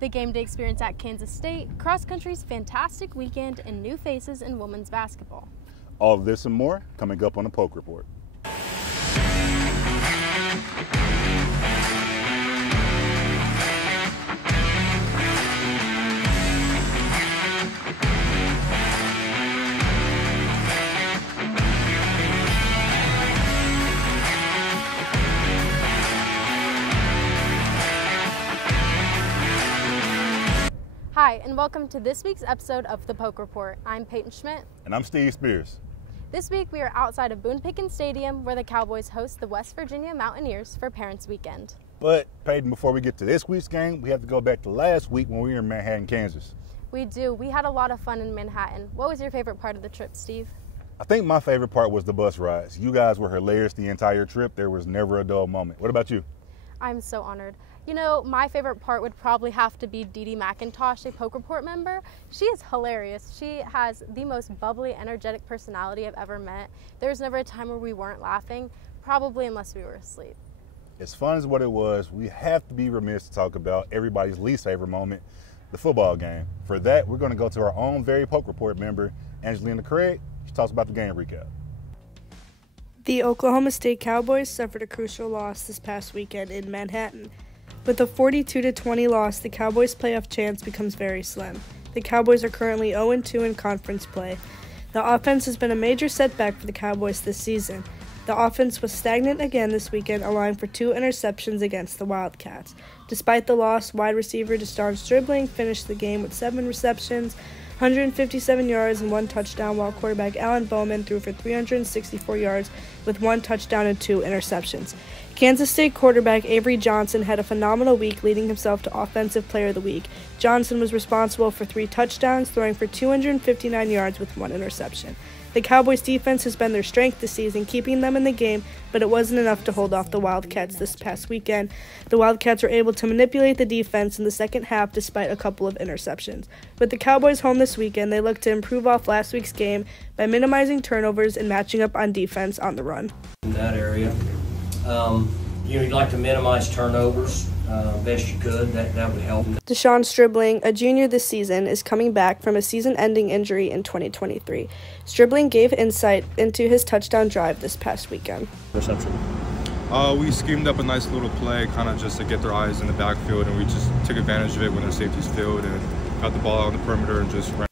The game day experience at Kansas State, cross country's fantastic weekend, and new faces in women's basketball. All of this and more coming up on the Poke Report. Hi, and welcome to this week's episode of the Poke Report. I'm Peyton Schmidt. And I'm Steve Spears. This week we are outside of Boone Pickens Stadium where the Cowboys host the West Virginia Mountaineers for Parents Weekend. But, Peyton, before we get to this week's game, we have to go back to last week when we were in Manhattan, Kansas. We do. We had a lot of fun in Manhattan. What was your favorite part of the trip, Steve? I think my favorite part was the bus rides. You guys were hilarious the entire trip. There was never a dull moment. What about you? I'm so honored. You know, my favorite part would probably have to be Dee Dee McIntosh, a Poke Report member. She is hilarious. She has the most bubbly, energetic personality I've ever met. There was never a time where we weren't laughing, probably unless we were asleep. As fun as what it was, we have to be remiss to talk about everybody's least favorite moment, the football game. For that, we're going to go to our own very Poke Report member, Angelina Craig. She talks about the game recap. The Oklahoma State Cowboys suffered a crucial loss this past weekend in Manhattan. With a 42-20 loss, the Cowboys' playoff chance becomes very slim. The Cowboys are currently 0-2 in conference play. The offense has been a major setback for the Cowboys this season. The offense was stagnant again this weekend, allowing for 2 interceptions against the Wildcats. Despite the loss, wide receiver Deshaun Stribling finished the game with 7 receptions, 157 yards and 1 touchdown, while quarterback Alan Bowman threw for 364 yards with 1 touchdown and 2 interceptions. Kansas State quarterback Avery Johnson had a phenomenal week, leading himself to Offensive Player of the Week. Johnson was responsible for 3 touchdowns, throwing for 259 yards with 1 interception. The Cowboys' defense has been their strength this season, keeping them in the game, but it wasn't enough to hold off the Wildcats this past weekend. The Wildcats were able to manipulate the defense in the second half despite a couple of interceptions. With the Cowboys home this weekend, they look to improve off last week's game by minimizing turnovers and matching up on defense on the run. In that area, you'd like to minimize turnovers best you could. That would help. Deshaun Stribling, a junior this season, is coming back from a season-ending injury in 2023. Stribling gave insight into his touchdown drive this past weekend. Reception. We schemed up a nice little play, kind of just to get their eyes in the backfield, and we just took advantage of it when their safeties failed and got the ball out on the perimeter and just ran.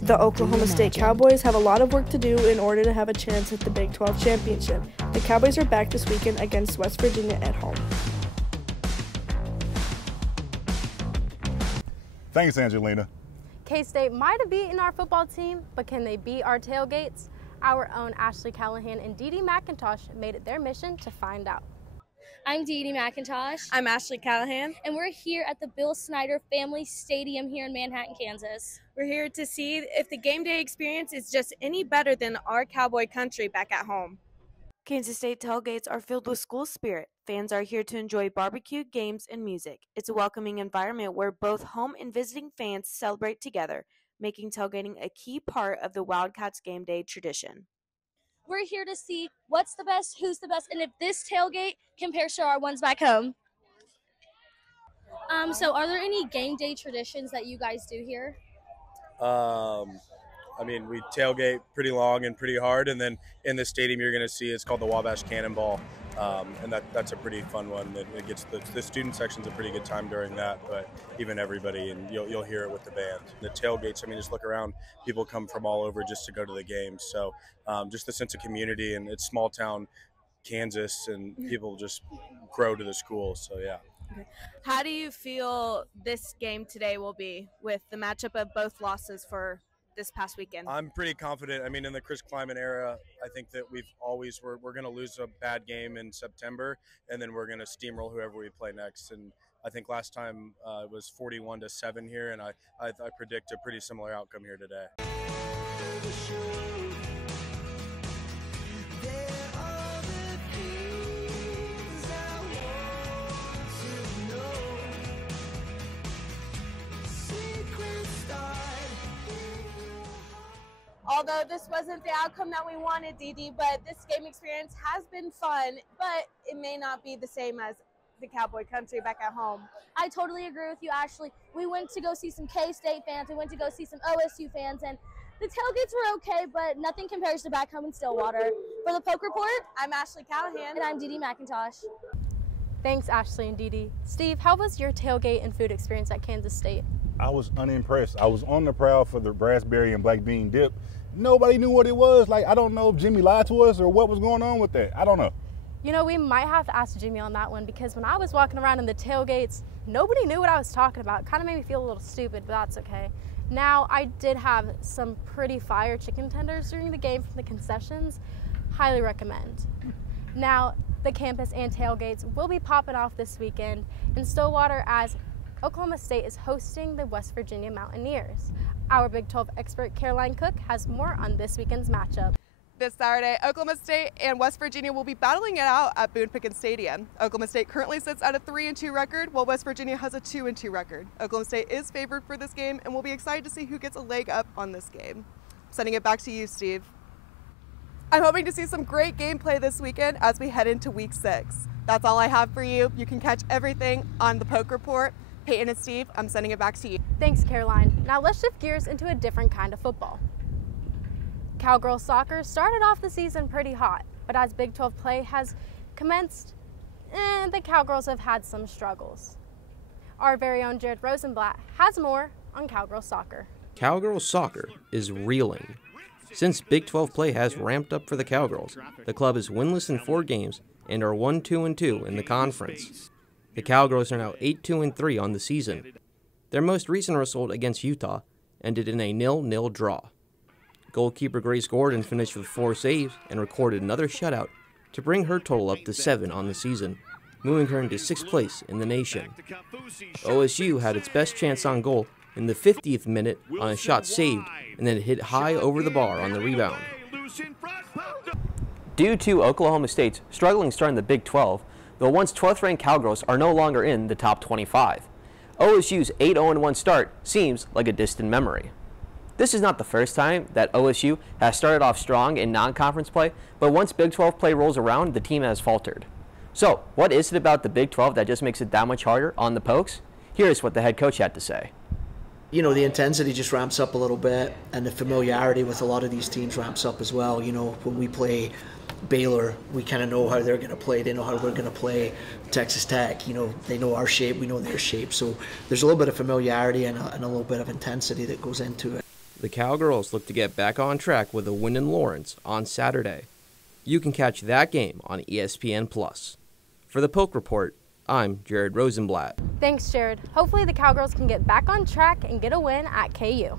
The Oklahoma State Cowboys have a lot of work to do in order to have a chance at the Big 12 championship. The Cowboys are back this weekend against West Virginia at home. Thanks, Angelina. K-State might have beaten our football team, but can they beat our tailgates? Our own Ashley Callahan and Dee Dee McIntosh made it their mission to find out. I'm Dee Dee McIntosh. I'm Ashley Callahan. And we're here at the Bill Snyder Family Stadium here in Manhattan, Kansas. We're here to see if the game day experience is just any better than our Cowboy country back at home. Kansas State tailgates are filled with school spirit. Fans are here to enjoy barbecue, games, and music. It's a welcoming environment where both home and visiting fans celebrate together, making tailgating a key part of the Wildcats game day tradition. We're here to see what's the best, who's the best, and if this tailgate compares to our ones back home. So are there any game day traditions that you guys do here? We tailgate pretty long and pretty hard, and then in the stadium you're going to see it's called the Wabash Cannonball, and that's a pretty fun one. It gets the student section's a pretty good time during that, but even everybody, and you'll hear it with the band. The tailgates, just look around, people come from all over just to go to the games, so just the sense of community, and it's small town Kansas, and people just grow to the school, so yeah. Okay. How do you feel this game today will be with the matchup of both losses for this past weekend? I'm pretty confident. In the Chris Kleiman era, I think that we're going to lose a bad game in September, and then we're going to steamroll whoever we play next. And I think last time it was 41-7 here, and I predict a pretty similar outcome here today. Although this wasn't the outcome that we wanted, Dee Dee, but this game experience has been fun, but it may not be the same as to Cowboy Country back at home. I totally agree with you, Ashley. We went to go see some K-State fans. We went to go see some OSU fans, and the tailgates were okay, but nothing compares to back home in Stillwater. For the Poke Report, I'm Ashley Callahan. and I'm Dee Dee McIntosh. Thanks, Ashley and Dee Dee. Steve, how was your tailgate and food experience at Kansas State? I was unimpressed. I was on the prowl for the raspberry and black bean dip. Nobody knew what it was. Like, I don't know if Jimmy lied to us or what was going on with that. I don't know. You know, we might have to ask Jimmy on that one, because when I was walking around in the tailgates, nobody knew what I was talking about. It kind of made me feel a little stupid, but that's okay. Now, I did have some pretty fire chicken tenders during the game from the concessions. Highly recommend. Now, the campus and tailgates will be popping off this weekend in Stillwater as Oklahoma State is hosting the West Virginia Mountaineers. Our Big 12 expert Caroline Cook has more on this weekend's matchup. This Saturday, Oklahoma State and West Virginia will be battling it out at Boone Pickens Stadium. Oklahoma State currently sits at a 3-2 record, while West Virginia has a 2-2 record. Oklahoma State is favored for this game, and we'll be excited to see who gets a leg up on this game. Sending it back to you, Steve. I'm hoping to see some great gameplay this weekend as we head into Week 6. That's all I have for you. You can catch everything on the Poke Report. Peyton and Steve, I'm sending it back to you. Thanks, Caroline. Now let's shift gears into a different kind of football. Cowgirl soccer started off the season pretty hot, but as Big 12 play has commenced, the Cowgirls have had some struggles. Our very own Jared Rosenblatt has more on Cowgirl soccer. Cowgirl soccer is reeling. Since Big 12 play has ramped up for the Cowgirls, the club is winless in 4 games and are 1-2-2 in the conference. The Cowgirls are now 8-2-3 on the season. Their most recent result against Utah ended in a 0-0 draw. Goalkeeper Grace Gordon finished with 4 saves and recorded another shutout to bring her total up to 7 on the season, moving her into 6th place in the nation. OSU had its best chance on goal in the 50th minute on a shot saved and then hit high over the bar on the rebound. Due to Oklahoma State's struggling start in the Big 12, the once 12th-ranked Cowgirls are no longer in the top 25. OSU's 8-0-1 start seems like a distant memory. This is not the first time that OSU has started off strong in non-conference play, but once Big 12 play rolls around, the team has faltered. So, what is it about the Big 12 that just makes it that much harder on the Pokes? Here's what the head coach had to say. You know, the intensity just ramps up a little bit, and the familiarity with a lot of these teams ramps up as well. You know, when we play Baylor, we kind of know how they're going to play. They know how we're going to play. Texas Tech, you know, they know our shape, we know their shape. So there's a little bit of familiarity and a little bit of intensity that goes into it. The Cowgirls look to get back on track with a win in Lawrence on Saturday. You can catch that game on ESPN+. For the Poke Report, I'm Jared Rosenblatt. Thanks, Jared. Hopefully the Cowgirls can get back on track and get a win at KU.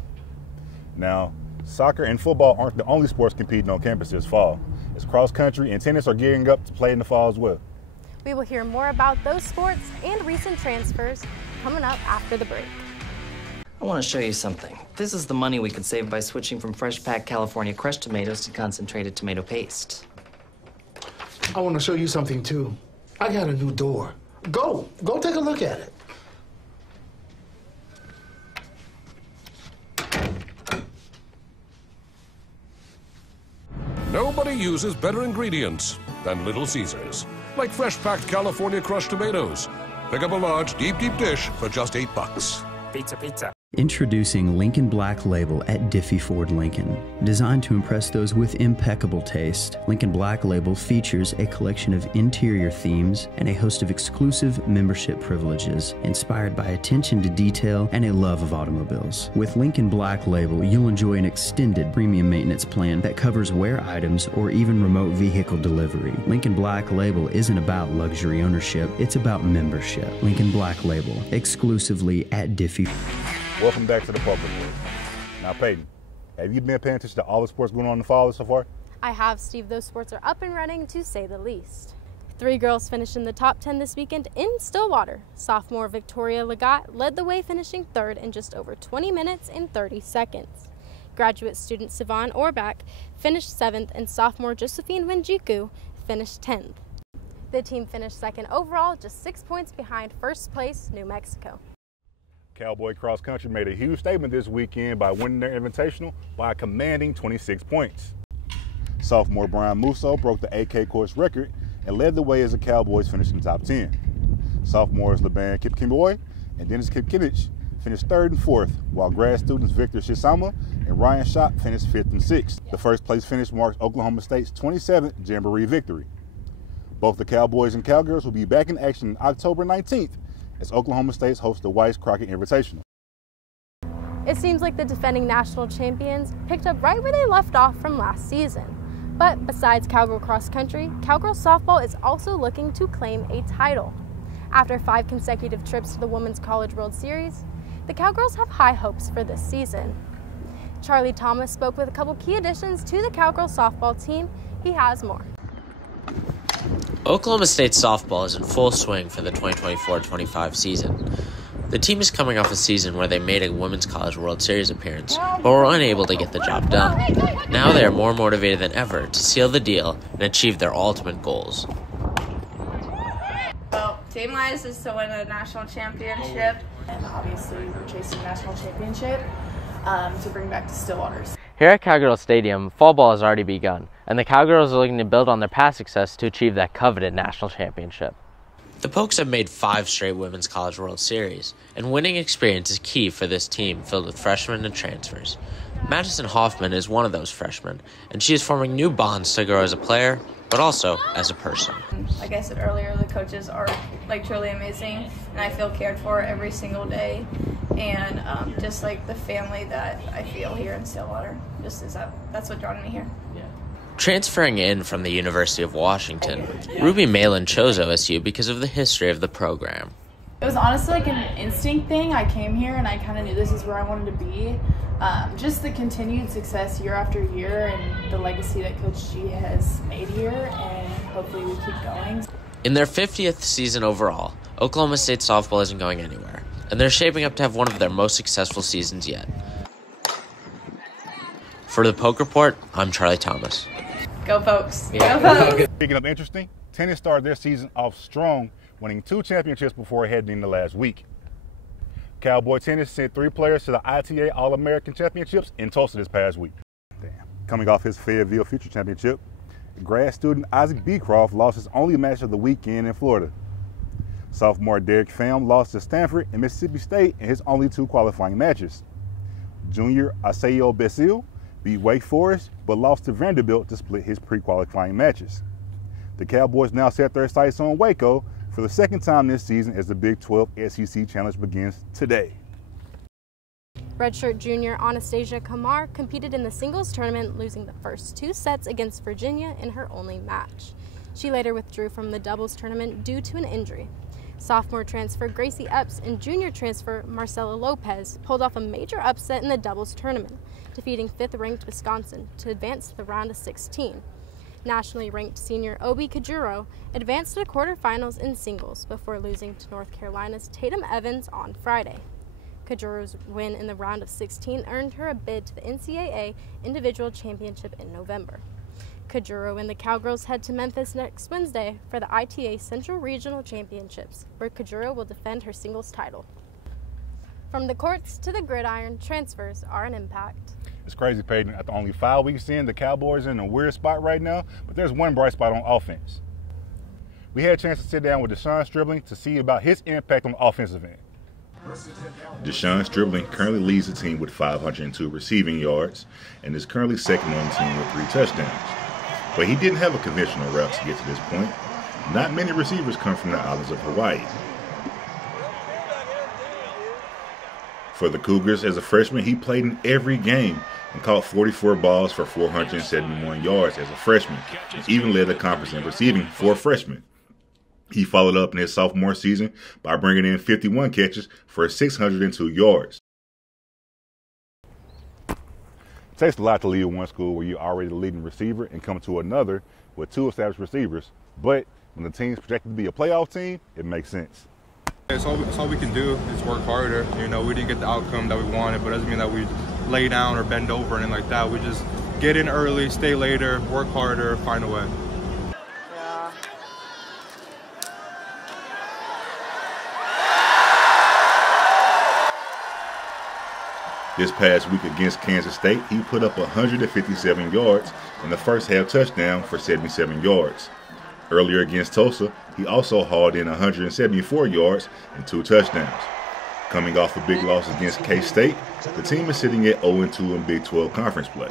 Now, soccer and football aren't the only sports competing on campus this fall, as cross country and tennis are gearing up to play in the fall as well. We will hear more about those sports and recent transfers coming up after the break. I want to show you something. This is the money we could save by switching from fresh packed California crushed tomatoes to concentrated tomato paste. I want to show you something too. I got a new door. Go take a look at it. Nobody uses better ingredients than Little Caesars, like fresh-packed California crushed tomatoes. Pick up a large, deep dish for just $8. Pizza, pizza. Introducing Lincoln Black Label at Diffie Ford Lincoln. Designed to impress those with impeccable taste, Lincoln Black Label features a collection of interior themes and a host of exclusive membership privileges, inspired by attention to detail and a love of automobiles. With Lincoln Black Label, you'll enjoy an extended premium maintenance plan that covers wear items or even remote vehicle delivery. Lincoln Black Label isn't about luxury ownership, it's about membership. Lincoln Black Label, exclusively at Diffie. Welcome back to the Poke Report. Now, Peyton, have you been paying attention to all the sports going on in the fall so far? I have, Steve. Those sports are up and running, to say the least. 3 girls finished in the top 10 this weekend in Stillwater. Sophomore Victoria Legat led the way, finishing 3rd in just over 20 minutes and 30 seconds. Graduate student Sivan Orbach finished 7th, and sophomore Josephine Wenjiku finished 10th. The team finished 2nd overall, just 6 points behind first place New Mexico. Cowboy Cross Country made a huge statement this weekend by winning their invitational by a commanding 26 points. Sophomore Brian Musso broke the AK course record and led the way as the Cowboys finished in the top 10. Sophomores LeBan Kipkimboy and Dennis Kipkinich finished 3rd and 4th, while grad students Victor Shisama and Ryan Schott finished 5th and 6th. The first place finish marks Oklahoma State's 27th Jamboree victory. Both the Cowboys and Cowgirls will be back in action on October 19th as Oklahoma State hosts the Weiss Crockett Invitational. It seems like the defending national champions picked up right where they left off from last season. But besides Cowgirl cross country, Cowgirl softball is also looking to claim a title. After 5 consecutive trips to the Women's College World Series, the Cowgirls have high hopes for this season. Charlie Thomas spoke with a couple key additions to the Cowgirl softball team. He has more. Oklahoma State softball is in full swing for the 2024-25 season. The team is coming off a season where they made a Women's College World Series appearance, but were unable to get the job done. Now they are more motivated than ever to seal the deal and achieve their ultimate goals. Well, team-wise is to win a national championship, and obviously we're chasing a national championship to bring back to Stillwaters. Here at Cowgirl Stadium, fall ball has already begun, and the Cowgirls are looking to build on their past success to achieve that coveted national championship. The Pokes have made 5 straight Women's College World Series, and winning experience is key for this team filled with freshmen and transfers. Madison Hoffman is one of those freshmen, and she is forming new bonds to grow as a player, but also as a person. Like I said earlier, the coaches are truly amazing, and I feel cared for every single day, and just like the family that I feel here in Stillwater, that's what drawn me here. Transferring in from the University of Washington, Ruby Malin chose OSU because of the history of the program. It was honestly like an instinct thing. I came here and I kind of knew this is where I wanted to be. Just the continued success year after year and the legacy that Coach G has made here, and hopefully we keep going. In their 50th season overall, Oklahoma State softball isn't going anywhere, and they're shaping up to have one of their most successful seasons yet. For the Poke Report, I'm Charlie Thomas. Go Pokes. Go Pokes. Speaking of interesting, tennis started their season off strong, winning 2 championships before heading into last week. Cowboy tennis sent 3 players to the ITA All-American Championships in Tulsa this past week. Coming off his Fayetteville Future Championship, grad student Isaac Beecroft lost his only match of the weekend in Florida. Sophomore Derek Pham lost to Stanford and Mississippi State in his only 2 qualifying matches. Junior Aseo Besil beat Wake Forest, but lost to Vanderbilt to split his pre-qualifying matches. The Cowboys now set their sights on Waco for the 2nd time this season as the Big 12 SEC Challenge begins today. Redshirt junior Anastasia Kamar competed in the singles tournament, losing the first 2 sets against Virginia in her only match. She later withdrew from the doubles tournament due to an injury. Sophomore transfer Gracie Epps and junior transfer Marcela Lopez pulled off a major upset in the doubles tournament, defeating 5th-ranked Wisconsin to advance to the round of 16. Nationally ranked senior Obi Kajuro advanced to the quarterfinals in singles before losing to North Carolina's Tatum Evans on Friday. Kajuro's win in the round of 16 earned her a bid to the NCAA Individual Championship in November. Kajuro and the Cowgirls head to Memphis next Wednesday for the ITA Central Regional Championships, where Kajuro will defend her singles title. From the courts to the gridiron, transfers are an impact. It's crazy, Peyton. After only 5 weeks in, the Cowboys are in a weird spot right now, but there's one bright spot on offense. We had a chance to sit down with Deshaun Stribling to see about his impact on the offensive end. Deshaun Stribling currently leads the team with 502 receiving yards and is currently 2nd on the team with 3 touchdowns. But he didn't have a conventional route to get to this point. Not many receivers come from the islands of Hawaii. For the Cougars, as a freshman, he played in every game and caught 44 balls for 471 yards as a freshman, and even led the conference in receiving for a freshman. He followed up in his sophomore season by bringing in 51 catches for 602 yards. It takes a lot to leave one school where you're already the leading receiver and come to another with 2 established receivers, but when the team's projected to be a playoff team, it makes sense. It's all we can do is work harder. You know, we didn't get the outcome that we wanted, but it doesn't mean that we lay down or bend over and like that. We just get in early, stay later, work harder, find a way. This past week against Kansas State, he put up 157 yards and the first half touchdown for 77 yards. Earlier against Tulsa, he also hauled in 174 yards and 2 touchdowns. Coming off a big loss against K-State, the team is sitting at 0-2 in Big 12 conference play.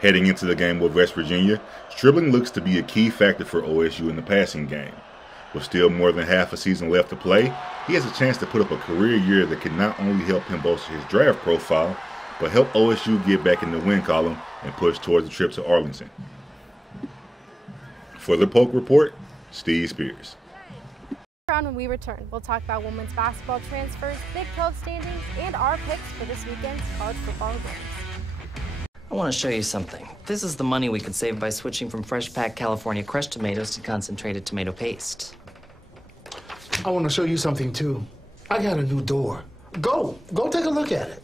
Heading into the game with West Virginia, dribbling looks to be a key factor for OSU in the passing game. With still more than half a season left to play, he has a chance to put up a career year that can not only help him bolster his draft profile, but help OSU get back in the win column and push towards the trip to Arlington. For the Polk Report, Steve Spears. When we return, we'll talk about women's basketball transfers, Big 12 standings, and our picks for this weekend's college football games. I want to show you something. This is the money we could save by switching from fresh packed California crushed tomatoes to concentrated tomato paste. I want to show you something too. I got a new door. Go take a look at it.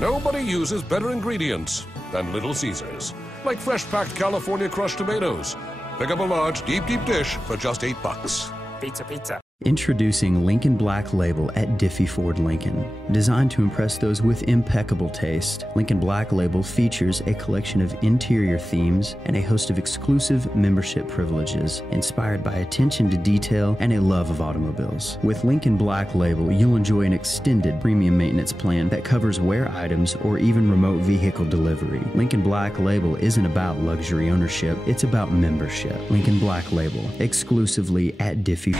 Nobody uses better ingredients than Little Caesars, like fresh packed California crushed tomatoes. Pick up a large deep dish for just $8. Pizza. Introducing Lincoln Black Label at Diffie Ford Lincoln. Designed to impress those with impeccable taste, Lincoln Black Label features a collection of interior themes and a host of exclusive membership privileges inspired by attention to detail and a love of automobiles. With Lincoln Black Label, you'll enjoy an extended premium maintenance plan that covers wear items or even remote vehicle delivery. Lincoln Black Label isn't about luxury ownership, it's about membership. Lincoln Black Label, exclusively at Diffie.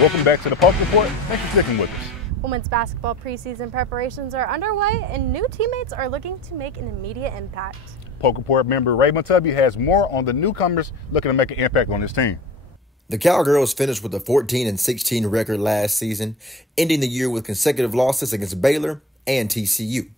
Welcome back to the Polk Report. Thanks for sticking with us. Women's basketball preseason preparations are underway, and new teammates are looking to make an immediate impact. Polk Report member Raymond Tubby has more on the newcomers looking to make an impact on his team. The Cowgirls finished with a 14-16 record last season, ending the year with consecutive losses against Baylor and TCU.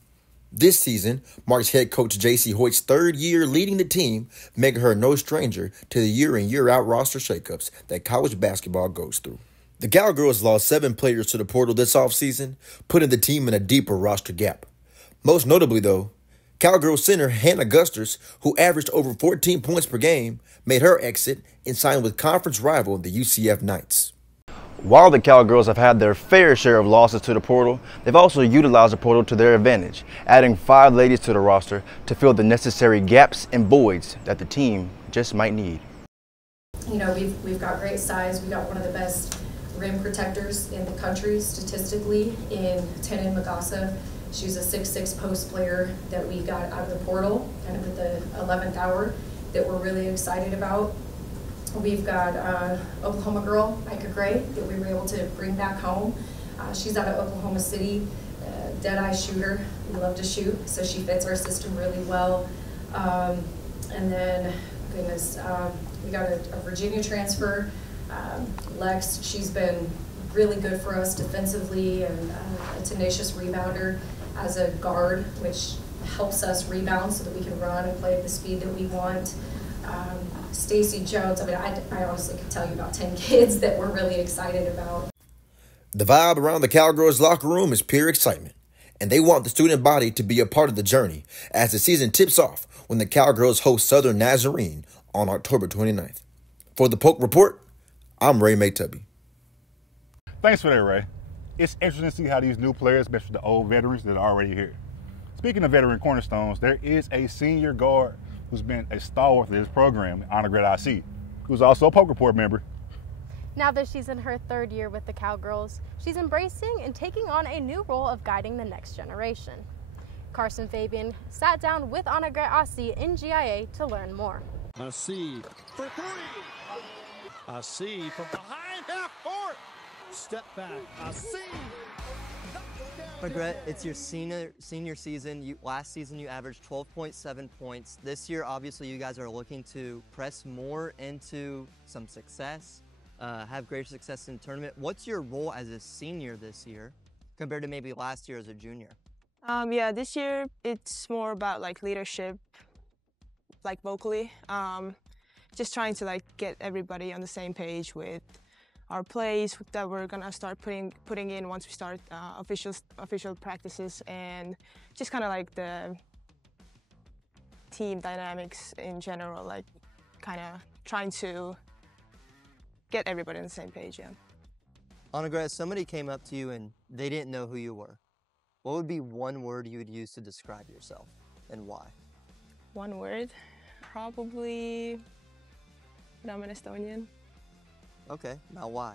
This season marks head coach J.C. Hoyt's third year leading the team, making her no stranger to the year-in, year-out roster shakeups that college basketball goes through. The Cowgirls lost 7 players to the portal this offseason, putting the team in a deeper roster gap. Most notably, though, Cowgirls center Hannah Gusters, who averaged over 14 points per game, made her exit and signed with conference rival the UCF Knights. While the Cowgirls have had their fair share of losses to the portal, they've also utilized the portal to their advantage, adding 5 ladies to the roster to fill the necessary gaps and voids that the team just might need. You know, we've got great size. We got one of the best rim protectors in the country statistically in Tenon Magassa. She's a 6'6" post player that we got out of the portal kind of at the 11th hour that we're really excited about. We've got Oklahoma girl, Micah Gray, that we were able to bring back home. She's out of Oklahoma City, dead-eye shooter. We love to shoot, so she fits our system really well. And then, goodness, we got a Virginia transfer, Lex. She's been really good for us defensively and a tenacious rebounder as a guard, which helps us rebound so that we can run and play at the speed that we want. Stacy Jones, I mean, I honestly could tell you about 10 kids that we're really excited about. The vibe around the Cowgirls locker room is pure excitement, and they want the student body to be a part of the journey as the season tips off when the Cowgirls host Southern Nazarene on October 29th. For the Polk Report, I'm Ray Maytubby. Thanks for that, Ray. It's interesting to see how these new players match with the old veterans that are already here. Speaking of veteran cornerstones, there is a senior guard who's been a stalwart of this program, Honor Grad IC, who's also a Polk Report member. Now that she's in her 3rd year with the Cowgirls, she's embracing and taking on a new role of guiding the next generation. Carson Fabian sat down with Honor Grad IC in GIA to learn more. A C for 3. A C from behind half court. Step back. A C. Margaret, it's your senior season. Last season you averaged 12.7 points. This year, obviously, you guys are looking to press more into some success, have greater success in the tournament. What's your role as a senior this year compared to maybe last year as a junior? Yeah, this year it's more about like leadership, like vocally. Just trying to like get everybody on the same page with our plays that we're gonna start putting in once we start official practices, and just kind of like the team dynamics in general, like kind of trying to get everybody on the same page. Yeah. Honor Grad, somebody came up to you and they didn't know who you were. What would be one word you would use to describe yourself, and why? One word? Probably that I'm an Estonian. Okay, now why?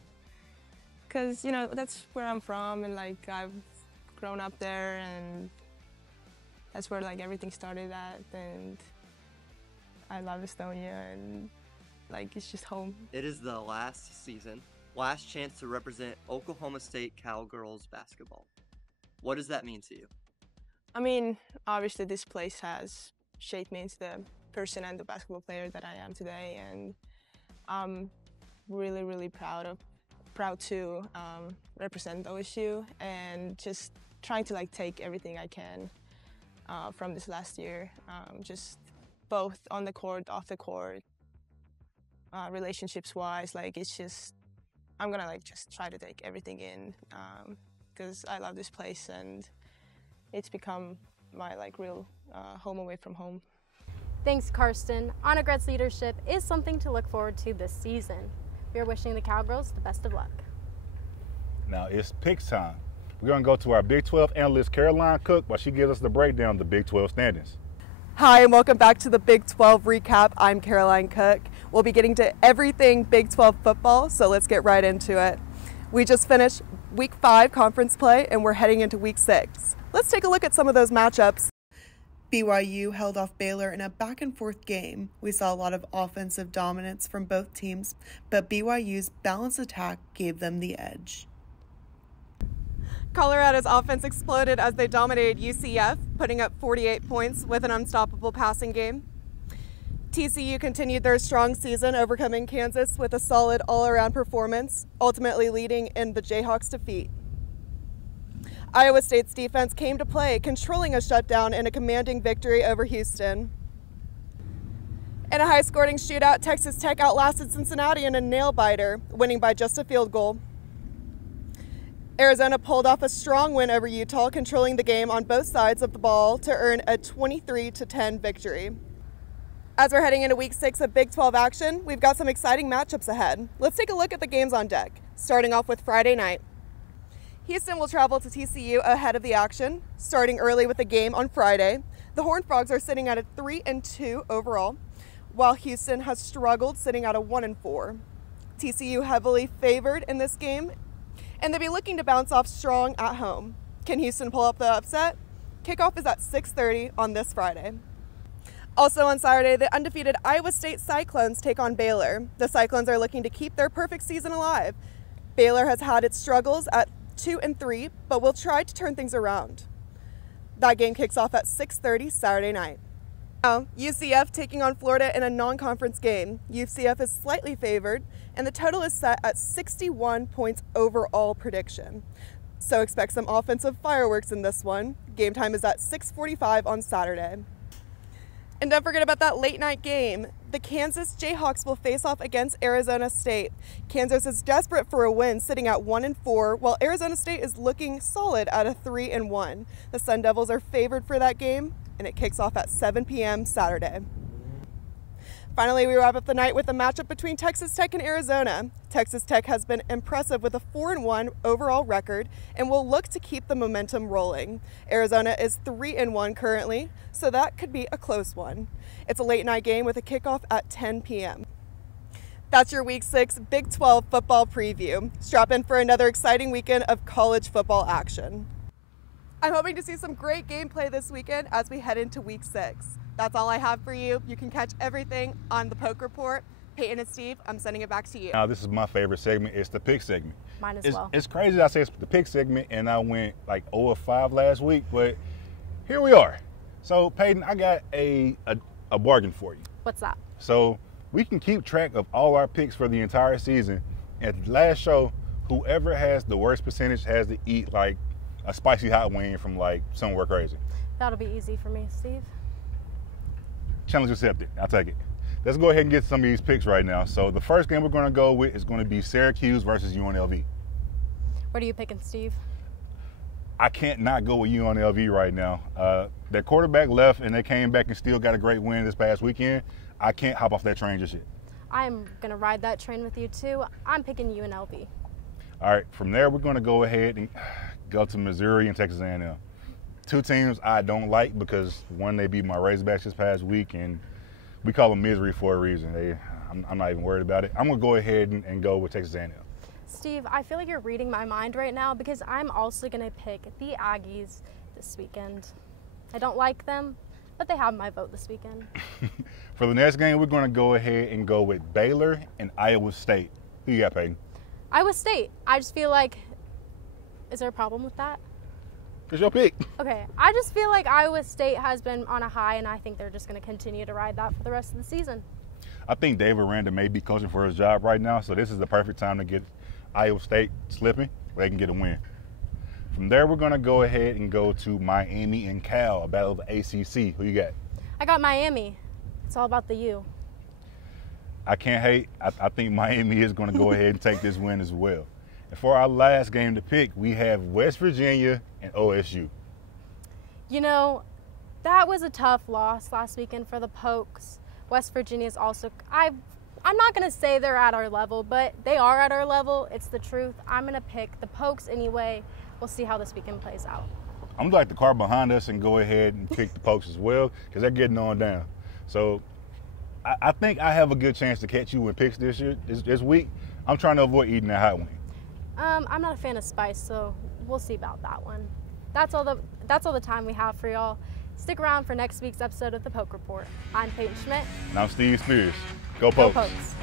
Because, you know, that's where I'm from, and like I've grown up there, and that's where like everything started at, and I love Estonia, and like it's just home. It is the last season, last chance to represent Oklahoma State Cowgirls basketball. What does that mean to you? I mean, obviously this place has shaped me into the person and the basketball player that I am today, and I'm really, really proud to represent OSU, and just trying to like take everything I can from this last year, just both on the court, off the court, relationships wise. Like it's just, I'm gonna like just try to take everything in because I love this place, and it's become my like real home away from home. Thanks, Karsten. Anna Gret's leadership is something to look forward to this season. We are wishing the Cowgirls the best of luck. Now it's picks time. We're going to go to our Big 12 analyst, Caroline Cook, while she gives us the breakdown of the Big 12 standings. Hi, and welcome back to the Big 12 recap. I'm Caroline Cook. We'll be getting to everything Big 12 football, so let's get right into it. We just finished Week 5 conference play, and we're heading into Week 6. Let's take a look at some of those matchups. BYU held off Baylor in a back-and-forth game. We saw a lot of offensive dominance from both teams, but BYU's balanced attack gave them the edge. Colorado's offense exploded as they dominated UCF, putting up 48 points with an unstoppable passing game. TCU continued their strong season, overcoming Kansas with a solid all-around performance, ultimately leading in the Jayhawks' defeat. Iowa State's defense came to play, controlling a shutdown in a commanding victory over Houston. In a high-scoring shootout, Texas Tech outlasted Cincinnati in a nail-biter, winning by just a field goal. Arizona pulled off a strong win over Utah, controlling the game on both sides of the ball to earn a 23-10 victory. As we're heading into Week 6 of Big 12 action, we've got some exciting matchups ahead. Let's take a look at the games on deck, starting off with Friday night. Houston will travel to TCU ahead of the action, starting early with a game on Friday. The Horned Frogs are sitting at a 3-2 overall, while Houston has struggled, sitting at a 1-4. TCU heavily favored in this game, and they'll be looking to bounce off strong at home. Can Houston pull up the upset? Kickoff is at 6:30 on this Friday. Also on Saturday, the undefeated Iowa State Cyclones take on Baylor. The Cyclones are looking to keep their perfect season alive. Baylor has had its struggles at 2-3, but will try to turn things around. That game kicks off at 6:30 Saturday night. Now, UCF taking on Florida in a non-conference game. UCF is slightly favored, and the total is set at 61 points overall prediction. So expect some offensive fireworks in this one. Game time is at 6:45 on Saturday. And don't forget about that late night game. The Kansas Jayhawks will face off against Arizona State. Kansas is desperate for a win, sitting at 1-4, while Arizona State is looking solid at a 3-1. The Sun Devils are favored for that game, and it kicks off at 7 p.m. Saturday. Finally, we wrap up the night with a matchup between Texas Tech and Arizona. Texas Tech has been impressive with a 4-1 overall record and will look to keep the momentum rolling. Arizona is 3-1 currently, so that could be a close one. It's a late night game with a kickoff at 10 p.m. That's your Week 6 Big 12 football preview. Strap in for another exciting weekend of college football action. I'm hoping to see some great gameplay this weekend as we head into Week 6. That's all I have for you. You can catch everything on the Poke Report. Peyton and Steve, I'm sending it back to you. Now, this is my favorite segment. It's the pick segment. Mine as well. It's crazy that I say it's the pick segment, and I went like 0-5 last week, but here we are. So, Peyton, I got a bargain for you. What's that? So, we can keep track of all our picks for the entire season. At the last show, whoever has the worst percentage has to eat like a spicy hot wing from like somewhere crazy. That'll be easy for me, Steve. Challenge accepted. I'll take it. Let's go ahead and get some of these picks right now. So the first game we're going to go with is going to be Syracuse versus UNLV. What are you picking, Steve? I can't not go with UNLV right now. Their quarterback left, and they came back and still got a great win this past weekend. I can't hop off that train just yet. I'm going to ride that train with you, too. I'm picking UNLV. All right, from there, we're going to go ahead and go to Missouri and Texas A&M. two teams I don't like because, one, they beat my Razorbacks this past week, and we call them misery for a reason. I'm not even worried about it. I'm going to go ahead and go with Texas A&M. Steve, I feel like you're reading my mind right now because I'm also going to pick the Aggies this weekend. I don't like them, but they have my vote this weekend. For the next game, we're going to go ahead and go with Baylor and Iowa State. Who you got, Peyton? Iowa State. I just feel like, is there a problem with that? It's your pick. Okay, I just feel like Iowa State has been on a high, and I think they're just going to continue to ride that for the rest of the season. I think David Aranda may be coaching for his job right now, so this is the perfect time to get Iowa State slipping where they can get a win. From there, we're going to go ahead and go to Miami and Cal, a battle of the ACC. Who you got? I got Miami. It's all about the U. I can't hate. I think Miami is going to go ahead and take this win as well. And for our last game to pick, we have West Virginia and OSU. You know, that was a tough loss last weekend for the Pokes. West Virginia is also, I'm not going to say they're at our level, but they are at our level. It's the truth. I'm going to pick the Pokes anyway. We'll see how this weekend plays out. I'm like the car behind us and go ahead and pick the Pokes as well because they're getting on down. So I think I have a good chance to catch you with picks this week. I'm trying to avoid eating that hot wing. I'm not a fan of spice, so we'll see about that one. That's all the time we have for y'all. Stick around for next week's episode of the Poke Report. I'm Peyton Schmidt. And I'm Steve Spears. Go Pokes. Go Pokes.